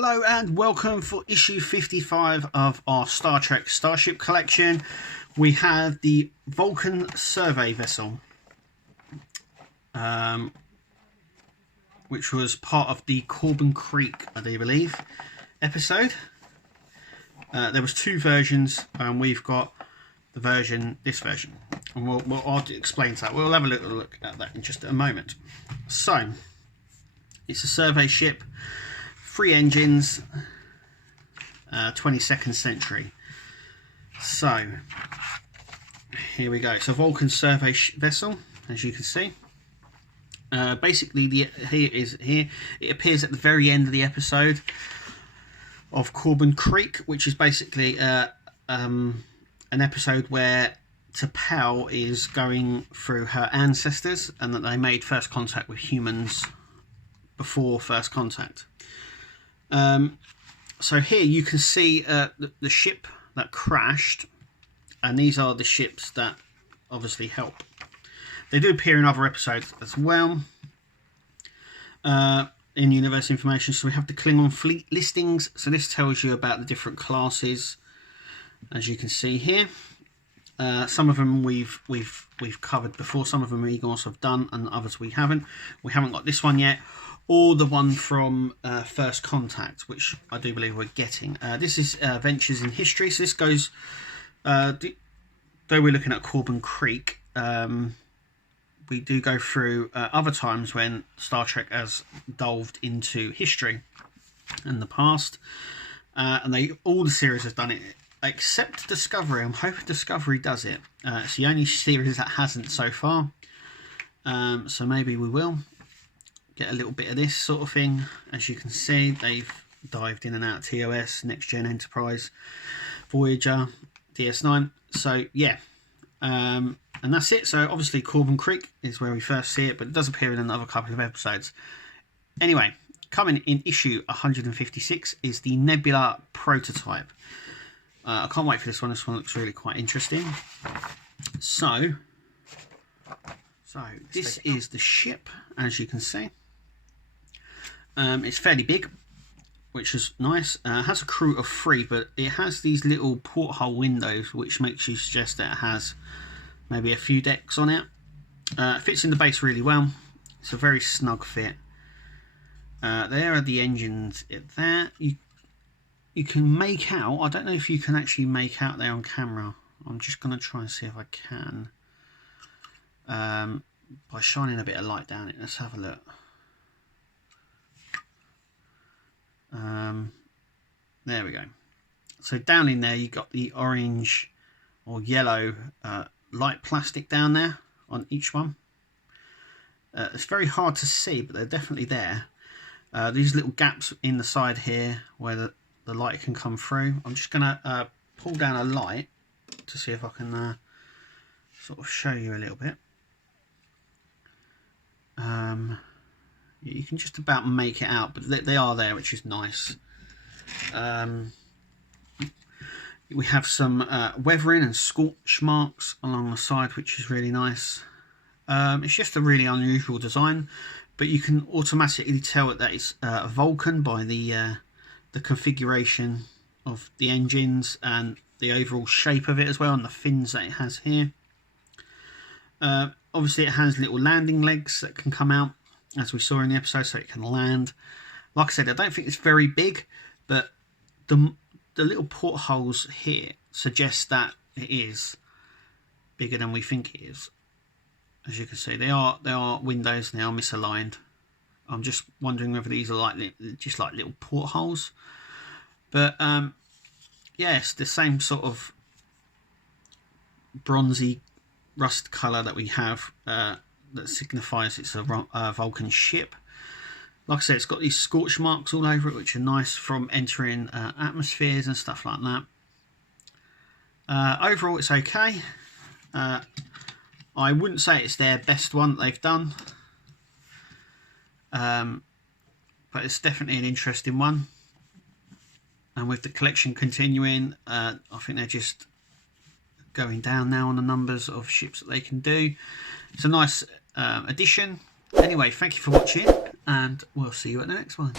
Hello and welcome for issue 55 of our Star Trek Starship collection. We have the Vulcan survey vessel, which was part of the Corbin Creek, I do believe, episode. There was two versions, and we've got this version, and I'll explain that. We'll have a little look at that in just a moment. So, it's a survey ship, 3 engines, 22nd century. So, here we go. It's a Vulcan survey vessel, as you can see. Basically, it appears at the very end of the episode of Corbin Creek, which is basically an episode where T'Pau is going through her ancestors, and that they made first contact with humans before first contact. So here you can see the ship that crashed, and these are the ships that obviously help. They do appear in other episodes as well in universe information. So we have the Klingon fleet listings. So this tells you about the different classes, as you can see here. Some of them we've covered before. Some of them Eagles have done, and others we haven't. We haven't got this one yet, or the one from First Contact, which I do believe we're getting. This is Ventures in History. So this goes, though we're looking at Corbin Creek, we do go through other times when Star Trek has delved into history in the past, and all the series have done it except Discovery. I'm hoping Discovery does it. It's the only series that hasn't so far, so maybe we will get a little bit of this sort of thing. As you can see, they've dived in and out of TOS, Next Gen, Enterprise, Voyager, DS9. So yeah, and that's it. So obviously Corbin Creek is where we first see it, but it does appear in another couple of episodes. Anyway, coming in issue 156 is the Nebula prototype. I can't wait for this one. This one looks really quite interesting. So this is the ship, as you can see. It's fairly big, which is nice. It has a crew of 3, but it has these little porthole windows, which makes you suggest that it has maybe a few decks on it. It fits in the base really well. It's a very snug fit. There are the engines there. You can make out, I don't know if you can actually make out there on camera. I'm just going to try and see if I can. By shining a bit of light down it. Let's have a look. There we go. So down in there you got the orange or yellow light plastic down there on each one. It's very hard to see, but they're definitely there. These little gaps in the side here where the light can come through. I'm just going to pull down a light to see if I can sort of show you a little bit. You can just about make it out, but they are there, which is nice. We have some weathering and scorch marks along the side, which is really nice. It's just a really unusual design, but you can automatically tell that it's a Vulcan by the configuration of the engines and the overall shape of it as well, and the fins that it has here. Obviously it has little landing legs that can come out, as we saw in the episode, so it can land. Like I said, I don't think it's very big, but the little portholes here suggest that it is bigger than we think it is. As you can see, they are windows, and they are misaligned. I'm just wondering whether these are just like little portholes. But yes, the same sort of bronzy rust colour that we have that signifies it's a Vulcan ship. Like I said, it's got these scorch marks all over it, which are nice from entering atmospheres and stuff like that. Overall, it's okay. I wouldn't say it's their best one that they've done, but it's definitely an interesting one. And with the collection continuing, I think they're just going down now on the numbers of ships that they can do. It's a nice addition. Anyway, thank you for watching, and we'll see you at the next one.